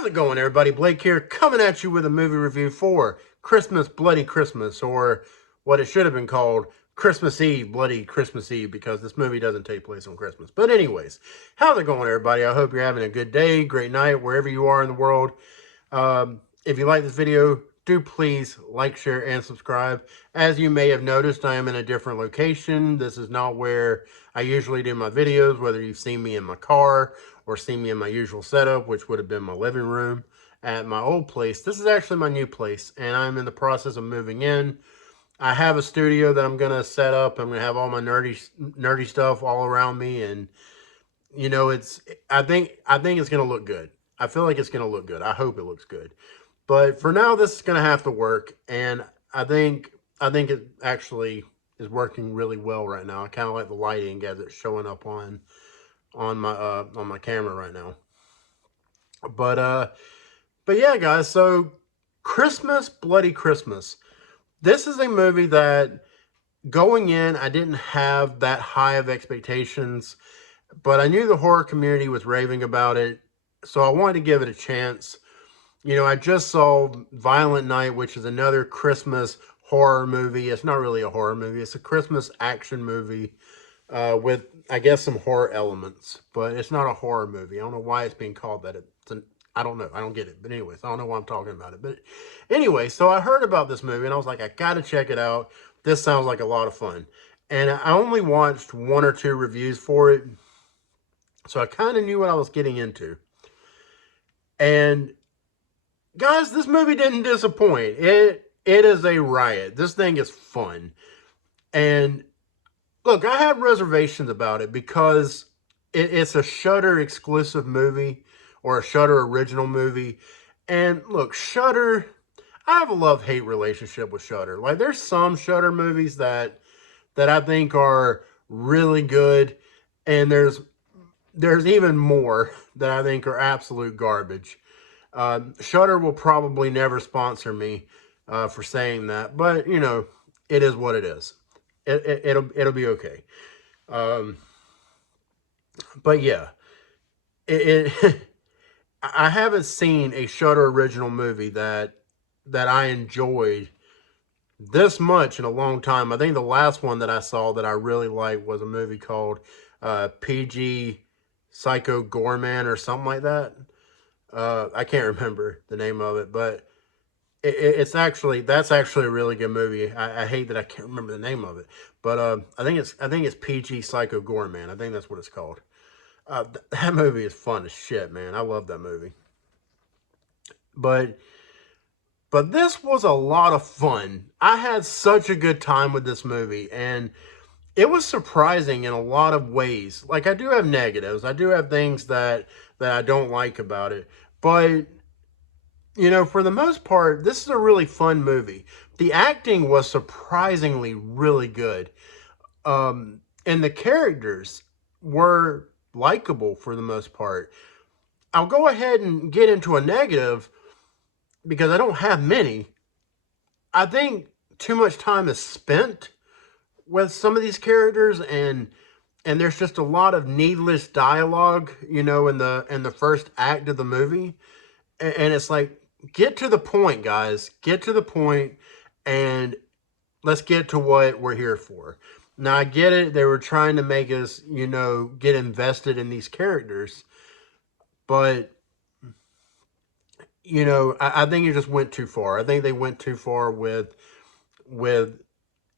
How's it going, everybody? Blake here, coming at you with a movie review for Christmas Bloody Christmas, or what it should have been called, Christmas Eve Bloody Christmas Eve, because this movie doesn't take place on Christmas. But anyways, how's it going, everybody? I hope you're having a good day, great night, wherever you are in the world. If you like this video, do please like, share, and subscribe. As you may have noticed, I am in a different location. This is not where I usually do my videos, whether you've seen me in my car or seen me in my usual setup, which would have been my living room at my old place. This is actually my new place, and I'm in the process of moving in. I have a studio that I'm going to set up. I'm going to have all my nerdy stuff all around me, and you know, I think it's going to look good. I feel like it's going to look good. I hope it looks good. But for now, this is going to have to work, and I think it actually is working really well right now. I kind of like the lighting as it's showing up on my camera right now. But yeah, guys. So Christmas Bloody Christmas. This is a movie that going in, I didn't have that high of expectations, but I knew the horror community was raving about it, so I wanted to give it a chance. You know, I just saw Violent Night, which is another Christmas horror movie. It's not really a horror movie. It's a Christmas action movie with, I guess, some horror elements. But it's not a horror movie. I don't know why it's being called that. I don't know. I don't get it. But anyways, I don't know why I'm talking about it. But anyway, so I heard about this movie, and I was like, I got to check it out. This sounds like a lot of fun. And I only watched 1 or 2 reviews for it, so I kind of knew what I was getting into. And guys, this movie didn't disappoint. It is a riot. This thing is fun. And look, I had reservations about it because it's a Shudder exclusive movie, or a Shudder original movie. And look, Shudder, I have a love-hate relationship with Shudder. Like, there's some Shudder movies that I think are really good, and there's even more that I think are absolute garbage. Shudder will probably never sponsor me for saying that, but you know, it is what it is. It'll be okay. But yeah, I haven't seen a Shudder original movie that I enjoyed this much in a long time. I think the last one that I saw that I really liked was a movie called PG Psycho Gorman or something like that. I can't remember the name of it, but that's actually a really good movie. I hate that I can't remember the name of it, but I think it's PG Psycho Gorman. I think that's what it's called. That movie is fun as shit, man. I love that movie. But this was a lot of fun. I had such a good time with this movie, and it was surprising in a lot of ways. Like, I do have negatives. I do have things that I don't like about it. But, you know, for the most part, this is a really fun movie. The acting was surprisingly really good. And the characters were likable for the most part. I'll go ahead and get into a negative because I don't have many. I think too much time is spent with some of these characters, and there's just a lot of needless dialogue, you know, in the first act of the movie. And it's like, get to the point, guys. Get to the point, and let's get to what we're here for. Now, I get it. They were trying to make us, you know, get invested in these characters. But, you know, I think it just went too far. I think they went too far with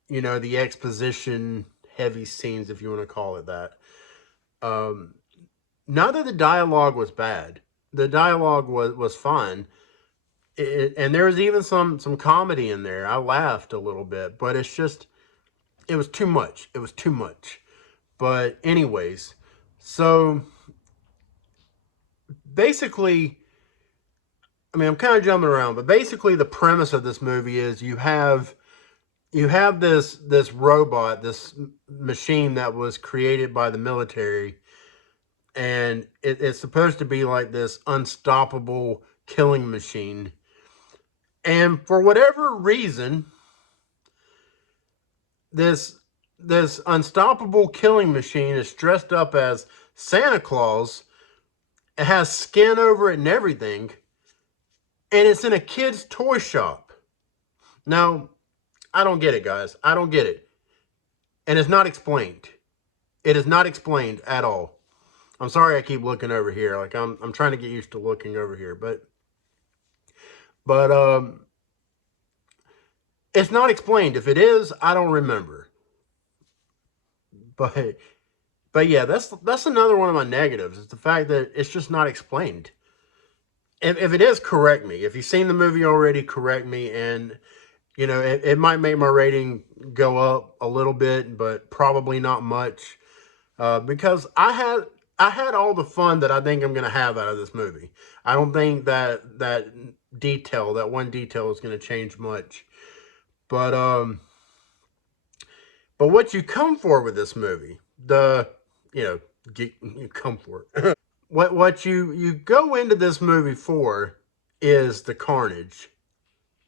you know, the exposition heavy scenes, if you want to call it that. Not that the dialogue was bad. The dialogue was fine. And there was even some comedy in there. I laughed a little bit, but it's just, it was too much. It was too much. But anyways, so basically, I mean, I'm kind of jumping around, but basically the premise of this movie is you have this robot, this machine that was created by the military, and it's supposed to be like this unstoppable killing machine. And for whatever reason, this unstoppable killing machine is dressed up as Santa Claus. It has skin over it and everything. and it's in a kid's toy shop. Now, I don't get it, guys. I don't get it. And it's not explained. It is not explained at all. I'm sorry I keep looking over here. Like I'm trying to get used to looking over here, but it's not explained. If it is, I don't remember. But but yeah, that's another one of my negatives. Is the fact that it's just not explained. If it is, correct me. If you've seen the movie already, correct me. And you know, it might make my rating go up a little bit, but probably not much. Because I had all the fun that I think I'm going to have out of this movie. I don't think that detail, that one detail, is going to change much. But but what you come for with this movie, the you know you come for it. What you go into this movie for is the carnage.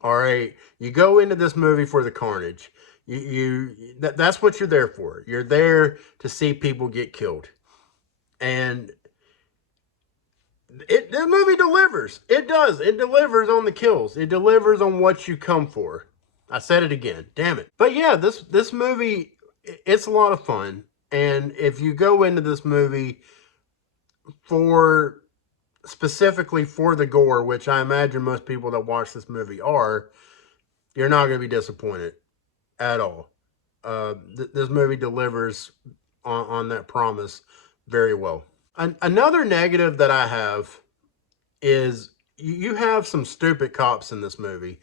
All right, you go into this movie for the carnage. That's what you're there for. You're there to see people get killed, and the movie delivers. It does. It delivers on the kills. It delivers on what you come for. I said it again. Damn it. But yeah, this movie, it's a lot of fun. And if you go into this movie for specifically for the gore, which I imagine most people that watch this movie are, you're not going to be disappointed at all. This movie delivers on that promise very well. Another negative that I have is you have some stupid cops in this movie.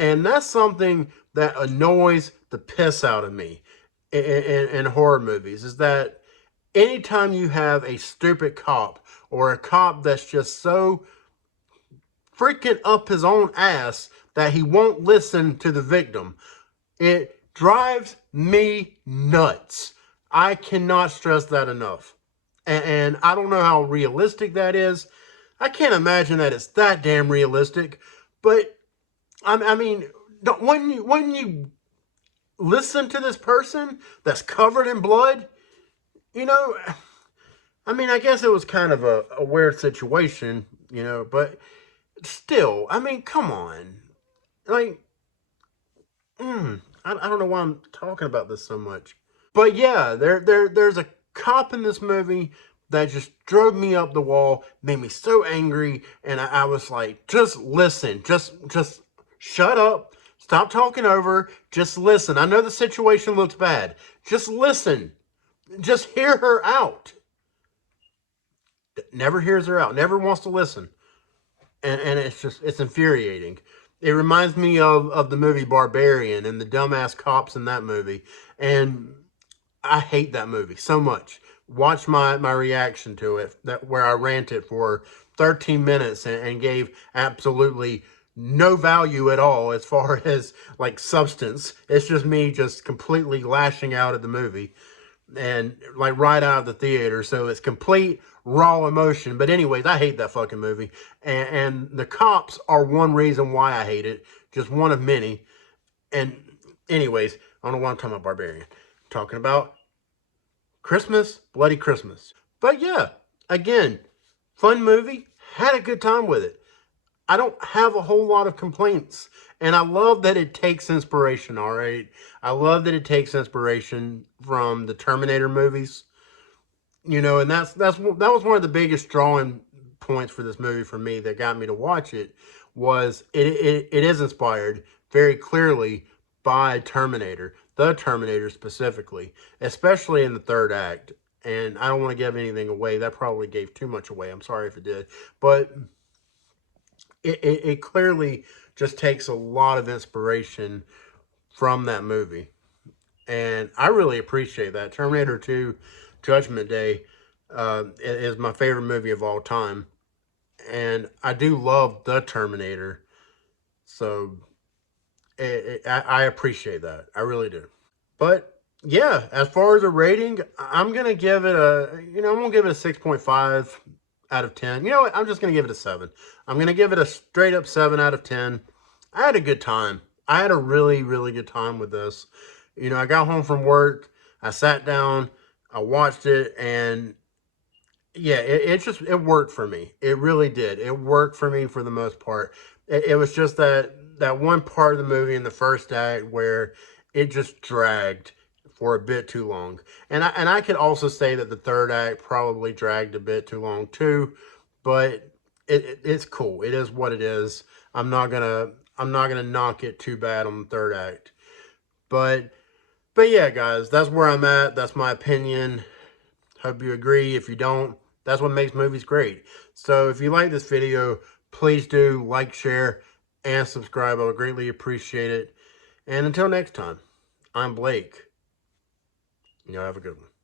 And that's something that annoys the piss out of me in horror movies, is that anytime you have a stupid cop or a cop that's just so freaking up his own ass that he won't listen to the victim, it drives me nuts. I cannot stress that enough. And I don't know how realistic that is. I can't imagine that it's that damn realistic. But I mean, when you listen to this person that's covered in blood, you know, I mean, I guess it was kind of a weird situation, you know, but still, I mean, come on, like, I don't know why I'm talking about this so much. But yeah, there's a cop in this movie that just drove me up the wall, made me so angry, and I was like, just listen, just shut up, stop talking over, just listen. I know the situation looks bad. Just listen. Just hear her out. Never hears her out, never wants to listen. And it's infuriating. It reminds me of the movie Barbarian and the dumbass cops in that movie. And I hate that movie so much. Watch my reaction to it, that where I ranted for 13 minutes and gave absolutely no value at all as far as like substance. It's just me just completely lashing out at the movie and like right out of the theater. So it's complete raw emotion. But anyways, I hate that fucking movie. And the cops are one reason why I hate it. Just one of many. And anyways, I don't know why I'm talking about Barbarian. I'm talking about Christmas, Bloody Christmas. But yeah, again, fun movie. Had a good time with it. I don't have a whole lot of complaints. And I love that it takes inspiration, all right? I love that it takes inspiration from the Terminator movies. You know, and that was one of the biggest drawing points for this movie for me that got me to watch it, was it is inspired very clearly by Terminator, the Terminator specifically, especially in the third act. And I don't want to give anything away. That probably gave too much away. I'm sorry if it did. But it clearly just takes a lot of inspiration from that movie. And I really appreciate that. Terminator 2 Judgment Day is my favorite movie of all time. And I do love the Terminator. So I appreciate that. I really do. But yeah, as far as a rating, I'm gonna give it I'm gonna give it a 6.5 out of 10. You know what? I'm just gonna give it a 7. I'm gonna give it a straight up 7 out of 10. I had a good time. I had a really, really good time with this. You know, I got home from work, I sat down, I watched it, and yeah, it worked for me. It really did. It worked for me for the most part. It was just that one part of the movie in the first act where it just dragged for a bit too long. And I could also say that the third act probably dragged a bit too long too, but it's cool. It is what it is. I'm not gonna knock it too bad on the third act. But but yeah, guys, that's where I'm at. That's my opinion. Hope you agree. If you don't, that's what makes movies great. So if you like this video, please do like, share, and subscribe. I would greatly appreciate it. And until next time, I'm Blake. Y'all have a good one.